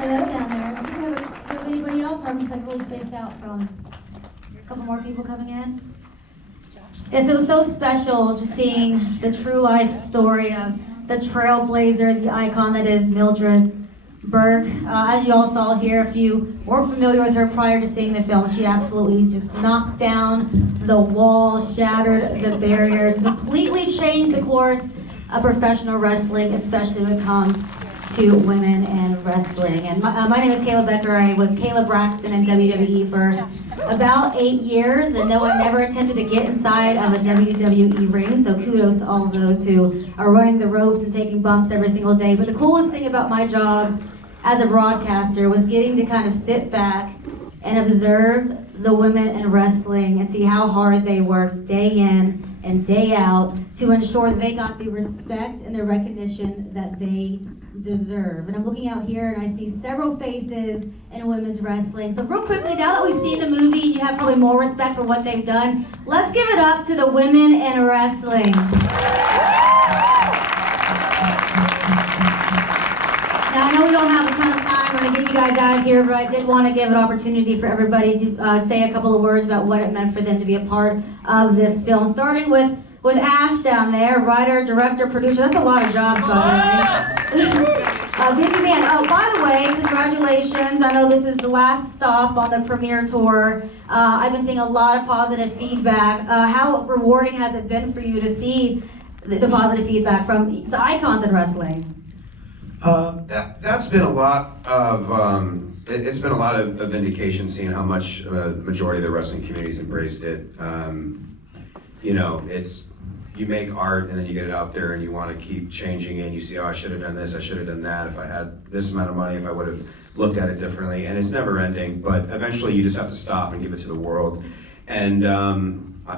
Hello down there. Do you have anybody else? Or looks like really spaced out from a couple more people coming in. Yes, it was so special just seeing the true life story of the trailblazer, the icon that is Mildred Burke. As you all saw here, if you weren't familiar with her prior to seeing the film, she absolutely just knocked down the wall, shattered the barriers, completely changed the course of professional wrestling, especially when it comes to women in wrestling. And my name is Kayla Becker. I was Kayla Braxton in WWE for about 8 years, and no, I never attempted to get inside of a WWE ring, so kudos to all of those who are running the ropes and taking bumps every single day. But the coolest thing about my job as a broadcaster was getting to kind of sit back and observe the women in wrestling and see how hard they work day in and day out to ensure that they got the respect and the recognition that they deserve. And I'm looking out here and I see several faces in women's wrestling. So real quickly, now that we've seen the movie, you have probably more respect for what they've done. Let's give it up to the women in wrestling. Now, I know we don't have a ton of time. We're going to get you guys out of here, but I did want to give an opportunity for everybody to say a couple of words about what it meant for them to be a part of this film. Starting with Ash down there, writer, director, producer. That's a lot of jobs, by the way. Busy man. Oh, by the way, congratulations. I know this is the last stop on the premiere tour. I've been seeing a lot of positive feedback. How rewarding has it been for you to see the positive feedback from the icons in wrestling? That's been a lot of, it's been a lot of vindication seeing how much majority of the wrestling community's embraced it. You know, it's, you make art and then you get it out there and you want to keep changing it and you see, oh, I should have done this, I should have done that. If I had this amount of money, if I would have looked at it differently. And it's never ending, but eventually you just have to stop and give it to the world. And,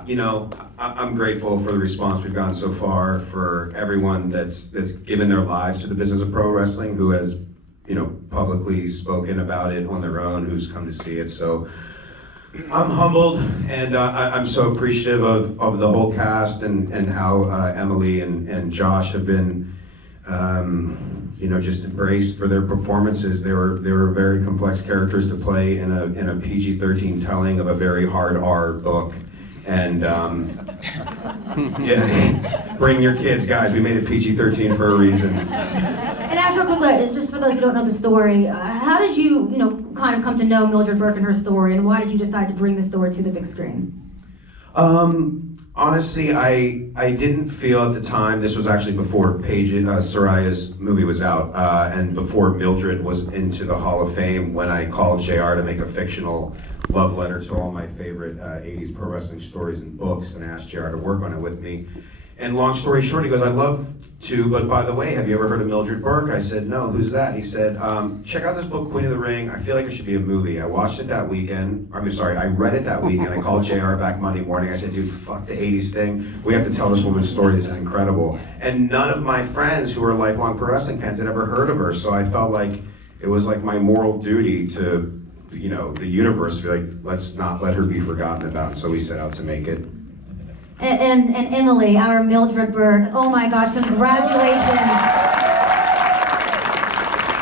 you know, I'm grateful for the response we've gotten so far, for everyone that's given their lives to the business of pro wrestling, who has, you know, publicly spoken about it on their own, who's come to see it. So I'm humbled, and I'm so appreciative of the whole cast and how Emily and Josh have been, you know, just embraced for their performances. They were very complex characters to play in a PG-13 telling of a very hard R book. And yeah, bring your kids, guys. We made it PG-13 for a reason. And after real quick, just for those who don't know the story, how did you, kind of come to know Mildred Burke and her story, and why did you decide to bring the story to the big screen? Honestly, I didn't feel at the time, this was actually before Soraya's movie was out, and before Mildred was into the Hall of Fame, when I called JR to make a fictional love letter to all my favorite 80s pro wrestling stories and books, and asked JR to work on it with me. And long story short, he goes, I'd love to, but by the way, have you ever heard of Mildred Burke? I said, no, who's that? He said, check out this book, Queen of the Ring. I feel like it should be a movie. I watched it that weekend. I read it that weekend. I called JR back Monday morning. I said, dude, fuck the 80s thing. We have to tell this woman's story. This is incredible. And none of my friends who are lifelong pro wrestling fans had ever heard of her. So I felt like it was like my moral duty to, the universe, to be like, let's not let her be forgotten about. And so we set out to make it. And Emily, our Mildred Burke, oh my gosh, congratulations.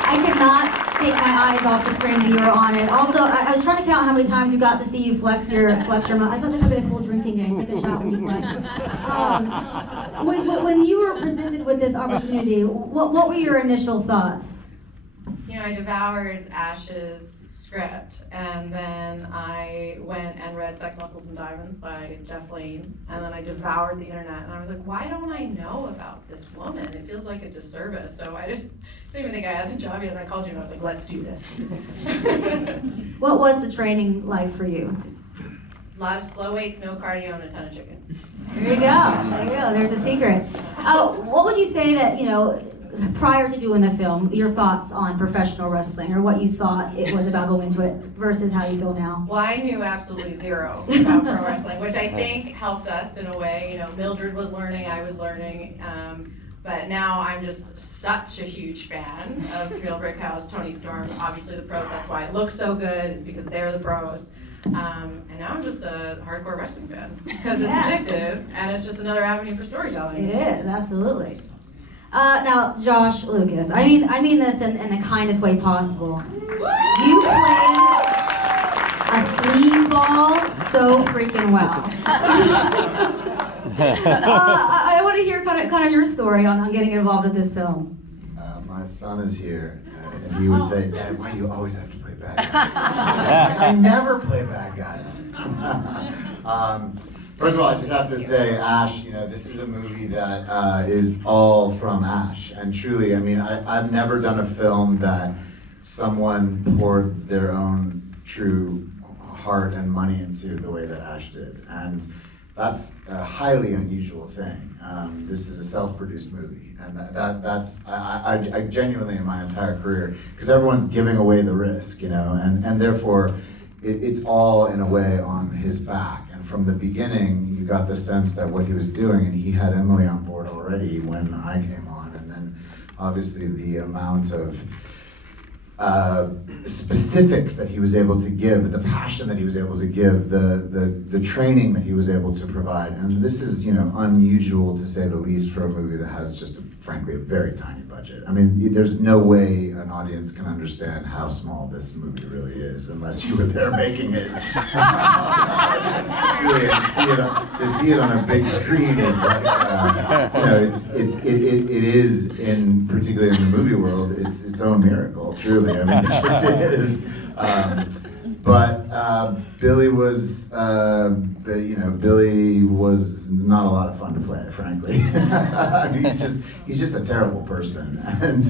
I could not take my eyes off the screen that you were on it. Also, I was trying to count how many times you got to see you flex your mouth. I thought that would have been a cool drinking game. Take a shot when you flex. When you were presented with this opportunity, what were your initial thoughts? I devoured Ash's script, and then I went and read Sex, Muscles, and Diamonds by Jeff Lane, and then I devoured the internet, and I was like, why don't I know about this woman? It feels like a disservice. So I didn't even think I had the job yet, and I called you and I was like, let's do this. What was the training like for you? A lot of slow weights, no cardio, and a ton of chicken. There you go. There's a secret. What would you say that, prior to doing the film, your thoughts on professional wrestling, or what you thought it was about going into it versus how you feel now? Well, I knew absolutely zero about pro wrestling, which I think helped us in a way. Mildred was learning, I was learning, but now I'm just such a huge fan of Kamille Brickhouse, Tony Storm, obviously the pros. That's why it looks so good, is because they're the pros. And now I'm just a hardcore wrestling fan because it's addictive and it's just another avenue for storytelling. It is, absolutely. Now, Josh Lucas, I mean this in the kindest way possible. You played a sleazeball so freaking well. I want to hear kind of your story on getting involved with this film. My son is here, and he would say, "Dad, why do you always have to play bad guys?" I never play bad guys. First of all, I just have to say, Ash, this is a movie that is all from Ash. And truly, I mean, I've never done a film that someone poured their own true heart and money into the way that Ash did. And that's a highly unusual thing. This is a self-produced movie. And that's, I genuinely, in my entire career, because everyone's giving away the risk, and therefore, it's all in a way on his back. And from the beginning, you got the sense that what he was doing, and he had Emily on board already when I came on, and then obviously the amount of specifics that he was able to give, the passion that he was able to give, the training that he was able to provide. And this is, unusual to say the least for a movie that has just, frankly, a very tiny budget. I mean, there's no way an audience can understand how small this movie really is unless you were there making it. Really, to see it on a big screen is like, it is, particularly in the movie world, it's its own miracle, truly. I mean, it just is. But Billy was, Billy was not a lot of fun to play, frankly. I mean, he's just a terrible person, and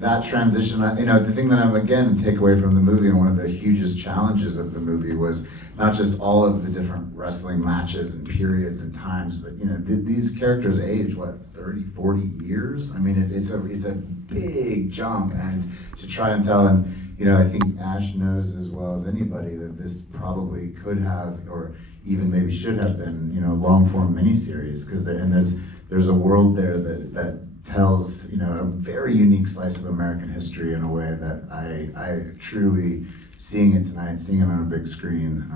that transition. The thing that I'm again take away from the movie, and one of the hugest challenges of the movie was not just all of the different wrestling matches and periods and times, but these characters age 30, 40 years. I mean, it's a big jump, and to try and tell and. I think Ash knows as well as anybody that this probably could have, or even maybe should have been, long-form miniseries, because there's a world there that tells, a very unique slice of American history in a way that I truly, seeing it tonight, seeing it on a big screen,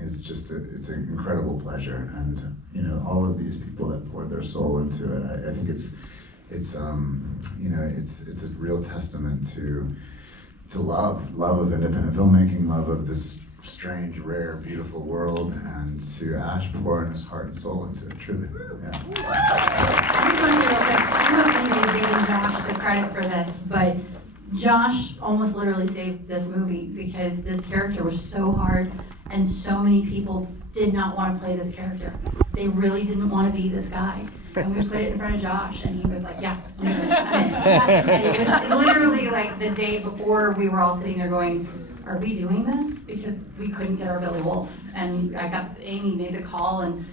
is just it's an incredible pleasure. And all of these people that poured their soul into it, I think it's a real testament to love of independent filmmaking, love of this strange, rare, beautiful world, and to Ash pouring his heart and soul into it, truly. Yeah. I just want to real quick, I don't know if anybody's giving Josh the credit for this, but Josh almost literally saved this movie because this character was so hard and so many people did not want to play this character. They really didn't want to be this guy. And we put it in front of Josh, and he was like, "Yeah, I'm in." And it was literally like the day before, we were all sitting there going, "Are we doing this?" Because we couldn't get our Billy Wolf. And Amy made the call, and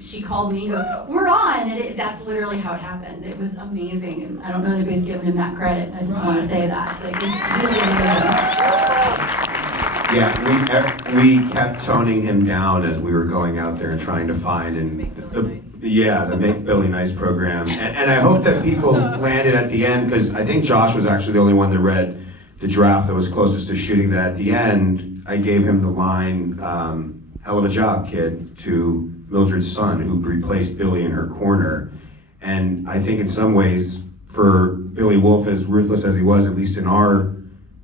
she called me and goes, "We're on!" And that's literally how it happened. It was amazing, and I don't know if anybody's giving him that credit. I just want to say that. Like, it's really amazing. Yeah, we kept toning him down as we were going out there and trying to find the Make Billy Nice program. And I hope that people landed at the end, because I think Josh was actually the only one that read the draft that was closest to shooting that. At the end, I gave him the line, "Hell of a job, kid," to Mildred's son, who replaced Billy in her corner. And I think in some ways, for Billy Wolf, as ruthless as he was, at least in our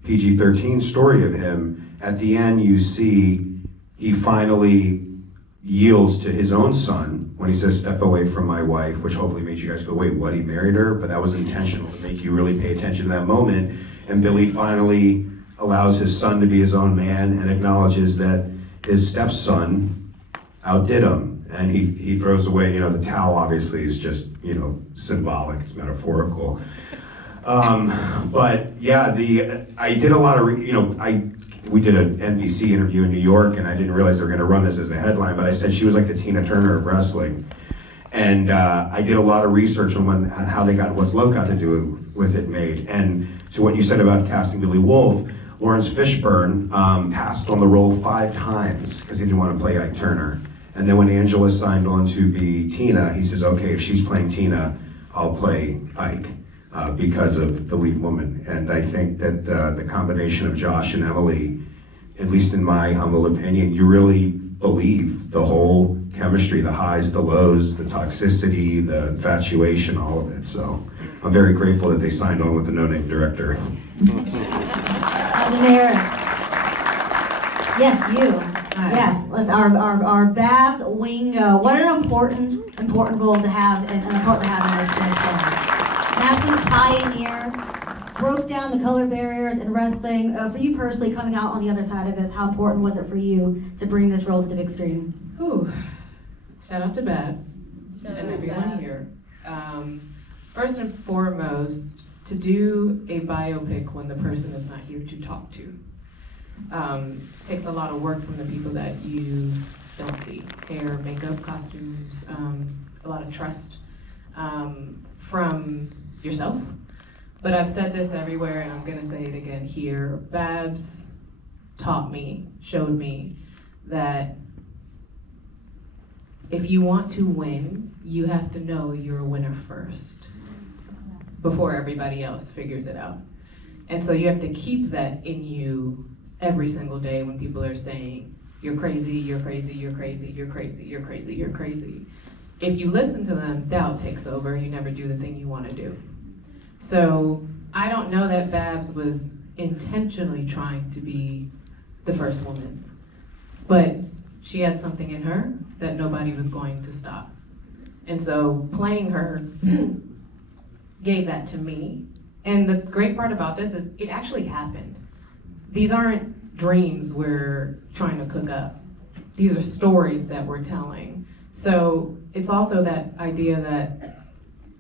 PG-13 story of him, at the end you see he finally yields to his own son when he says, "Step away from my wife," which hopefully made you guys go, "Wait, what? He married her?" But that was intentional to make you really pay attention to that moment. And Billy finally allows his son to be his own man and acknowledges that his stepson outdid him. And he throws away, the towel obviously is just, symbolic, it's metaphorical. But yeah, I did a lot of, we did an NBC interview in New York, and I didn't realize they were going to run this as a headline, but I said she was like the Tina Turner of wrestling. And I did a lot of research on how they got, what's love got to do with it made. And to what you said about casting Billy Wolf, Lawrence Fishburne passed on the role 5 times because he didn't want to play Ike Turner. And then when Angela signed on to be Tina, he says, "Okay, if she's playing Tina, I'll play Ike." Because of the lead woman. And I think that the combination of Josh and Emily, at least in my humble opinion, you really believe the whole chemistry, the highs, the lows, the toxicity, the infatuation, all of it. So I'm very grateful that they signed on with the no-name director. Damaris. Yes, you. Hi. Yes, let's, our Babs Wingo. What an important role to have and important to have in this film. An absolute pioneer, broke down the color barriers in wrestling. For you personally, coming out on the other side of this, how important was it for you to bring this role to the big screen? Ooh. Shout out to Babs Shout and out to everyone Babs. here. First and foremost, to do a biopic when the person is not here to talk to. Takes a lot of work from the people that you don't see. Hair, makeup, costumes, a lot of trust from yourself. But I've said this everywhere and I'm gonna say it again here. Babs taught me, showed me that if you want to win, you have to know you're a winner first before everybody else figures it out. And so you have to keep that in you every single day when people are saying, you're crazy, you're crazy, you're crazy, you're crazy, you're crazy, you're crazy. If you listen to them, doubt takes over, you never do the thing you want to do. So I don't know that Babs was intentionally trying to be the first woman, but she had something in her that nobody was going to stop. And so playing her gave that to me. And the great part about this is it actually happened. These aren't dreams we're trying to cook up. These are stories that we're telling. So it's also that idea that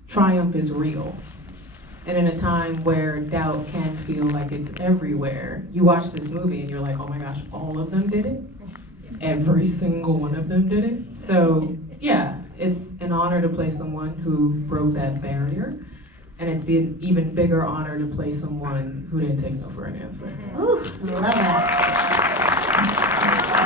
triumph is real. And in a time where doubt can feel like it's everywhere, you watch this movie and you're like, oh my gosh, all of them did it? Every single one of them did it? So yeah, it's an honor to play someone who broke that barrier. And it's an even bigger honor to play someone who didn't take no for an answer. Ooh, I love that.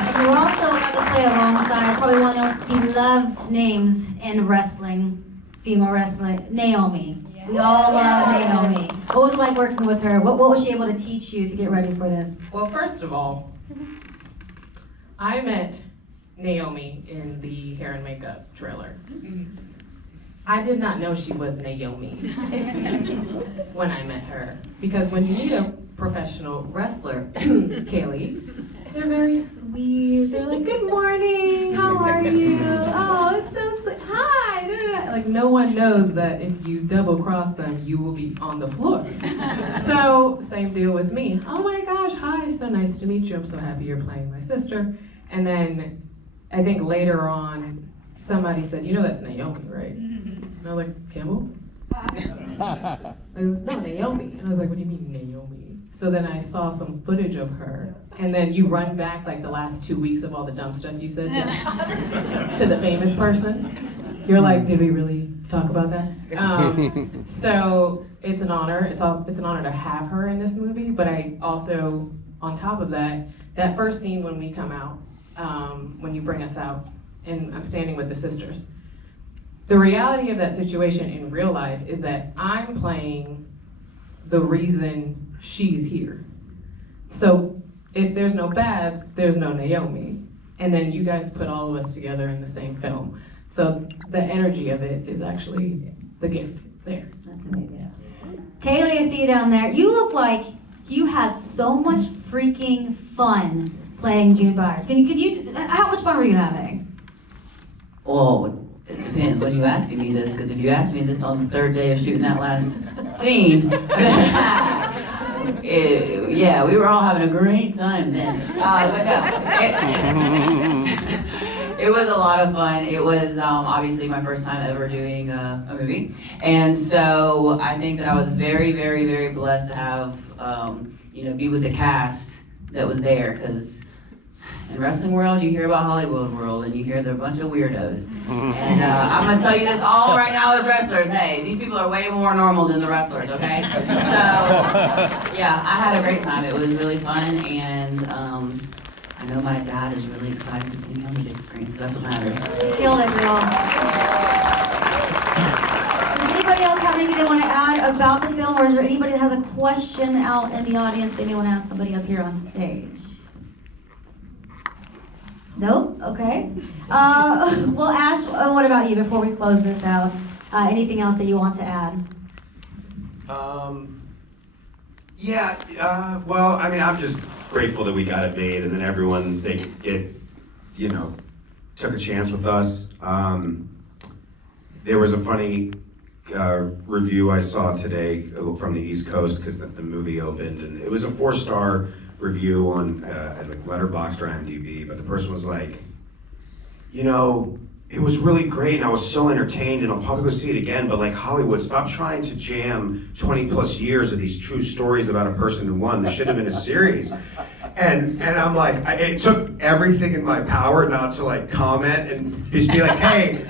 And we're also about to play alongside probably one of the most beloved names in wrestling, female wrestling, Naomi. We all love Naomi. What was it like working with her? What was she able to teach you to get ready for this? Well, first of all, I met Naomi in the hair and makeup trailer. I did not know she was Naomi when I met her. Because when you meet a professional wrestler, Kailey, they're very sweet. They're like, good morning, how are you? Oh, it's so sweet. Hi. Da, da, da. Like, no one knows that if you double cross them, you will be on the floor. So, same deal with me. Oh my gosh, hi, so nice to meet you. I'm so happy you're playing my sister. And then, I think later on, somebody said, you know that's Naomi, right? And I was like, Campbell? No, Naomi. And I was like, what do you mean Naomi? So then I saw some footage of her. And then you run back like the last 2 weeks of all the dumb stuff you said to the famous person. You're like, did we really talk about that? So it's an honor. It's an honor to have her in this movie. But I also, on top of that, that first scene when we come out, when you bring us out, and I'm standing with the sisters. The reality of that situation in real life is that I'm playing the reason she's here. So if there's no Babs, there's no Naomi. And then you guys put all of us together in the same film. So the energy of it is actually the gift there. That's amazing. Kailey, I see you down there. You look like you had so much freaking fun playing June Byers. How much fun were you having? Well, it depends when you asking me this, because if you asked me this on the third day of shooting that last scene, yeah, we were all having a great time then. But no, it was a lot of fun. It was obviously my first time ever doing a movie, and so I think that I was very, very, very blessed to have be with the cast that was there, because in wrestling world, you hear about Hollywood world, and you hear they're a bunch of weirdos. And I'm gonna tell you this all right now as wrestlers. Hey, these people are way more normal than the wrestlers, okay? So, yeah, I had a great time. It was really fun, and I know my dad is really excited to see me on the big screen, so that's what matters. You killed it, girl. Does anybody else have anything they want to add about the film, or is there anybody that has a question out in the audience they may want to ask somebody up here on stage? Nope? Okay. Well, Ash, what about you before we close this out? Anything else that you want to add? Well, I mean, I'm just grateful that we got it made, and then everyone took a chance with us. There was a funny review I saw today from the East Coast because the movie opened, and it was a 4-star review on like Letterboxd or IMDb, but the person was like, it was really great and I was so entertained and I'll probably go see it again, but like Hollywood, stop trying to jam 20 plus years of these true stories about a person who won. This should have been a series. And I'm like, it took everything in my power not to like comment and just be like, hey,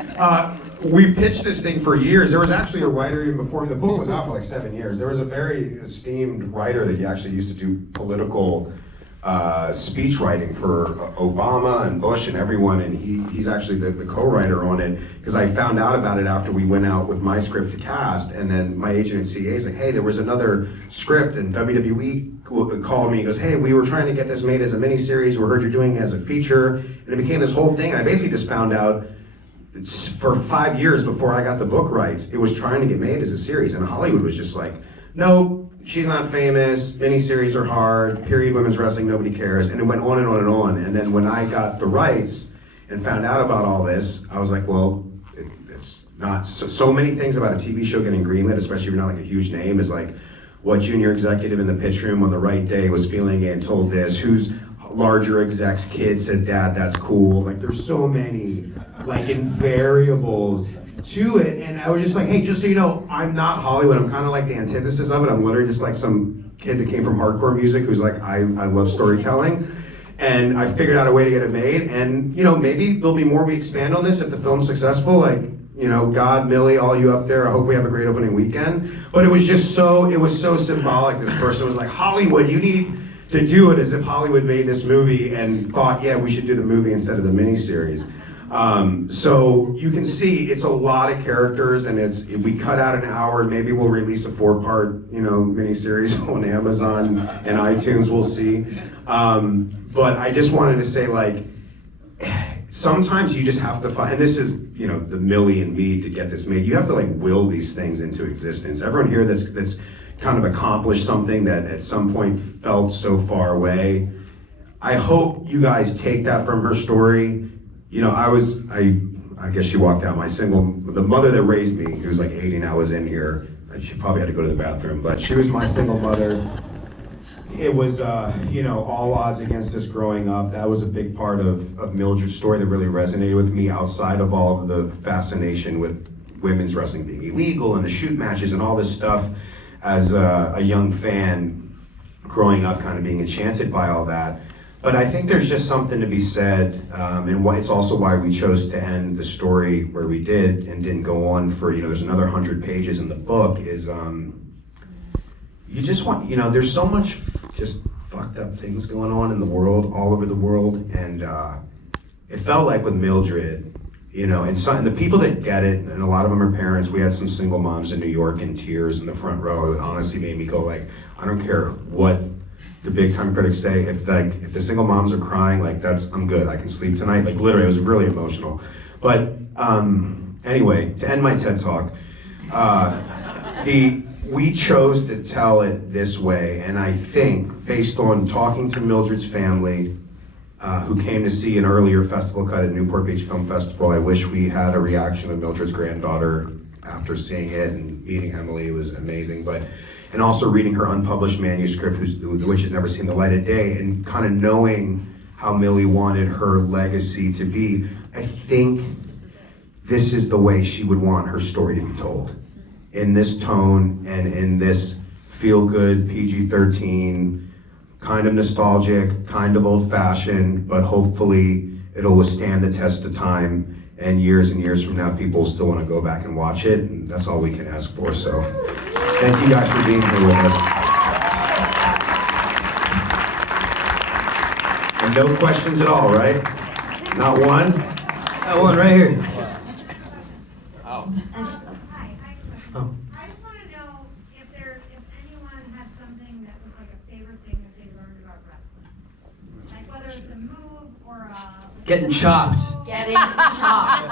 we pitched this thing for years. There was actually a writer even before the book was out for like 7 years. There was a very esteemed writer that actually used to do political speech writing for Obama and Bush and everyone, and he's actually the co-writer on it, because I found out about it after we went out with my script to cast, and then my agent at CA is like, hey, there was another script, and WWE called me, he goes, hey, we were trying to get this made as a miniseries, we heard you're doing it as a feature, and it became this whole thing, and I basically just found out for 5 years before I got the book rights, it was trying to get made as a series, and Hollywood was just like, no, she's not famous, miniseries are hard, period women's wrestling, nobody cares, and it went on and on and on. And then when I got the rights and found out about all this, I was like, well, it's not, so many things about a TV show getting greenlit, especially if you're not like a huge name, is like, what junior executive in the pitch room on the right day was feeling it and told this, whose larger exec's kid said, Dad, that's cool. Like, there's so many, like, invariables to it, and I was just like, hey, just so you know, I'm not Hollywood. I'm kind of like the antithesis of it. I'm literally just like some kid that came from hardcore music who's like, I love storytelling, and I figured out a way to get it made, and maybe there'll be more we expand on this if the film's successful, like, God, Millie, all you up there, I hope we have a great opening weekend. But it was so symbolic. This person was like, Hollywood, you need to do it, as if Hollywood made this movie and thought, yeah, we should do the movie instead of the miniseries. So you can see it's a lot of characters, and we cut out an hour, and maybe we'll release a 4-part, miniseries on Amazon and iTunes, we'll see. But I just wanted to say, like, sometimes you just have to find, and this is, the Millie and me to get this made, you have to like will these things into existence. Everyone here that's kind of accomplished something that at some point felt so far away, I hope you guys take that from her story. I guess she walked out, the mother that raised me, who's like 80 now, was in here. She probably had to go to the bathroom, but she was my single mother. It was, all odds against us growing up. That was a big part of Mildred's story that really resonated with me, outside of all of the fascination with women's wrestling being illegal and the shoot matches and all this stuff. As a young fan growing up, kind of being enchanted by all that. But I think there's just something to be said, and it's also why we chose to end the story where we did and didn't go on for, there's another 100 pages in the book, is you just want, there's so much just fucked up things going on in the world, all over the world, and it felt like with Mildred, and the people that get it, and a lot of them are parents. We had some single moms in New York in tears in the front row. It honestly made me go like, I don't care what the big time critics say, if the single moms are crying, like I'm good, I can sleep tonight. Like literally, it was really emotional. But anyway, to end my TED Talk, we chose to tell it this way, and I think based on talking to Mildred's family, who came to see an earlier festival cut at Newport Beach Film Festival, I wish we had a reaction of Mildred's granddaughter after seeing it, and meeting Emily was amazing, and also reading her unpublished manuscript, which has never seen the light of day, and kind of knowing how Millie wanted her legacy to be. I think this is the way she would want her story to be told, in this tone and in this feel-good PG-13, kind of nostalgic, kind of old-fashioned, but hopefully it'll withstand the test of time, and years from now people still want to go back and watch it, and that's all we can ask for. So thank you guys for being here with us. And no questions at all, right? Not one? Got one right here. Oh. Hi, Oh. I just want to know if anyone had something that was like a favorite thing that they learned about wrestling. Like whether it's a move or a... Getting chopped. Getting chopped.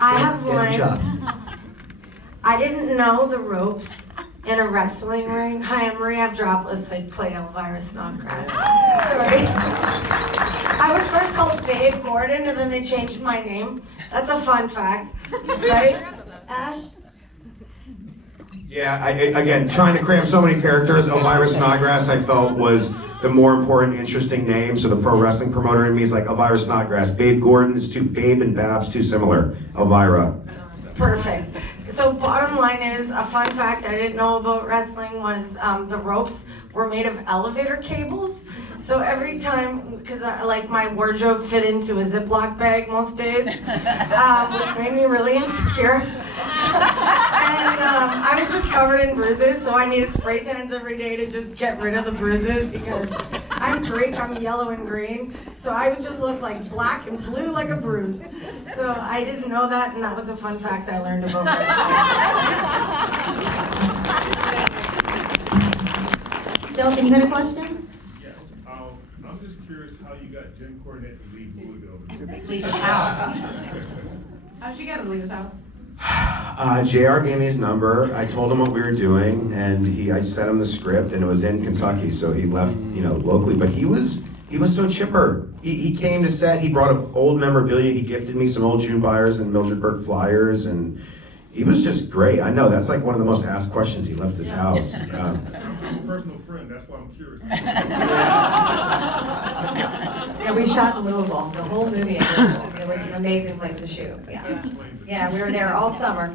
I have Getting chopped. one. I didn't know the ropes in a wrestling ring. Hi, I'm Maria Avdropoulos. I play Elvira Snodgrass. Sorry. I was first called Babe Gordon, and then they changed my name. That's a fun fact, right, Ash? Yeah, again, trying to cram so many characters, Elvira Snodgrass I felt was the more important, interesting name. So the pro wrestling promoter in me is like, Elvira Snodgrass. Babe Gordon is Babe and Babs too similar. Elvira. Perfect. So bottom line is, a fun fact I didn't know about wrestling was the ropes were made of elevator cables. So every time, because like my wardrobe fit into a Ziploc bag most days, which made me really insecure. And I was just covered in bruises, so I needed spray tans every day to just get rid of the bruises because I'm Greek, I'm yellow and green. So I would just look like black and blue like a bruise. So I didn't know that, and that was a fun fact I learned about wrestling. Shelton, you had a question? Yeah, I'm just curious how you got Jim Cornette to leave Louisville. Leave his house. How did you get him to leave his house? JR gave me his number. I told him what we were doing, and I sent him the script, and it was in Kentucky, so he left, locally. But he was so chipper. He came to set. He brought up old memorabilia. He gifted me some old June Byers and Mildred Burke flyers, and he was just great. I know that's like one of the most asked questions. He left his house. I'm a personal friend. That's why I'm curious. Yeah, we shot in Louisville, the whole movie in Louisville. It was an amazing place to shoot. Yeah, we were there all summer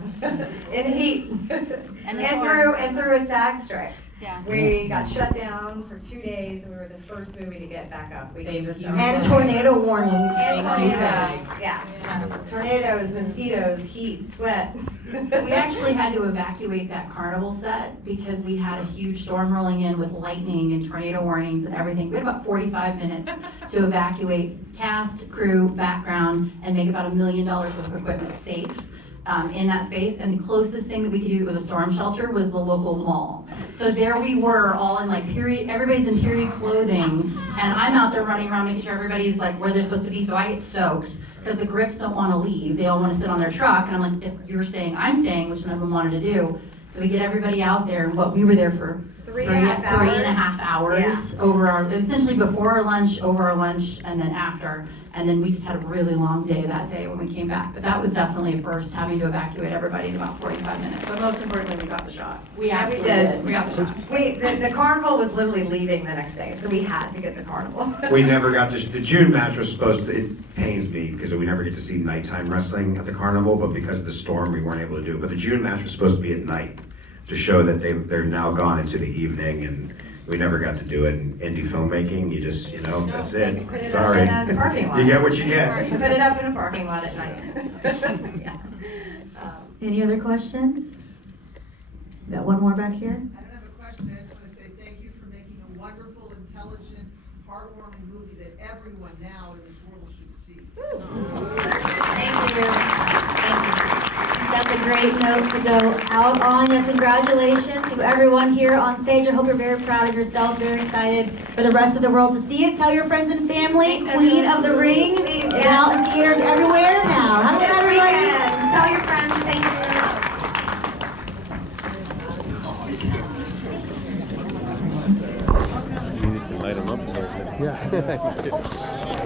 in heat and through a SAG strike. Yeah. We got shut down for 2 days, and we were the first movie to get back up. We gave us And tornado warnings. And tornadoes, yeah. Tornadoes, mosquitoes, heat, sweat. We actually had to evacuate that carnival set because we had a huge storm rolling in with lightning and tornado warnings and everything. We had about 45 minutes to evacuate cast, crew, background, and make about $1 million worth of equipment safe in that space. And the closest thing that we could do with a storm shelter was the local mall. So there we were, all in like everybody's in period clothing, and I'm out there running around making sure everybody's like where they're supposed to be. So I get soaked because the grips don't want to leave. They all want to sit on their truck, and I'm like, if you're staying, I'm staying, which none of them wanted to do. So we get everybody out there, and what we were there for Three and a half hours. Essentially before our lunch, over our lunch, and then after. And then we just had a really long day that day when we came back. But that was definitely a first, having to evacuate everybody in about 45 minutes. But most importantly, we got the shot. We absolutely did. We got the shot. The carnival was literally leaving the next day, so we had to get the carnival. We never got the June match was supposed to, it pains me because we never get to see nighttime wrestling at the carnival, but because of the storm, we weren't able to do it. But the June match was supposed to be at night to show that they're now gone into the evening, and we never got to do it. In indie filmmaking, you just, that's it. Put it Sorry. up in a parking lot. You get what you get. Put it up in a parking lot at night. Yeah. Any other questions? Got one more back here. I don't have a question, I just want to say thank you for making a wonderful, intelligent, heartwarming movie that everyone now in this world should see. Thank you. Thank you. That's a great note to go out on. Yes, congratulations to everyone here on stage. I hope you're very proud of yourself, very excited for the rest of the world to see it. Tell your friends and family, Thanks, Queen everyone. of the Ring Please, is yes. out in theaters everywhere now. Have a good everybody. Tell your friends, thank you. You need to light them up. Yeah.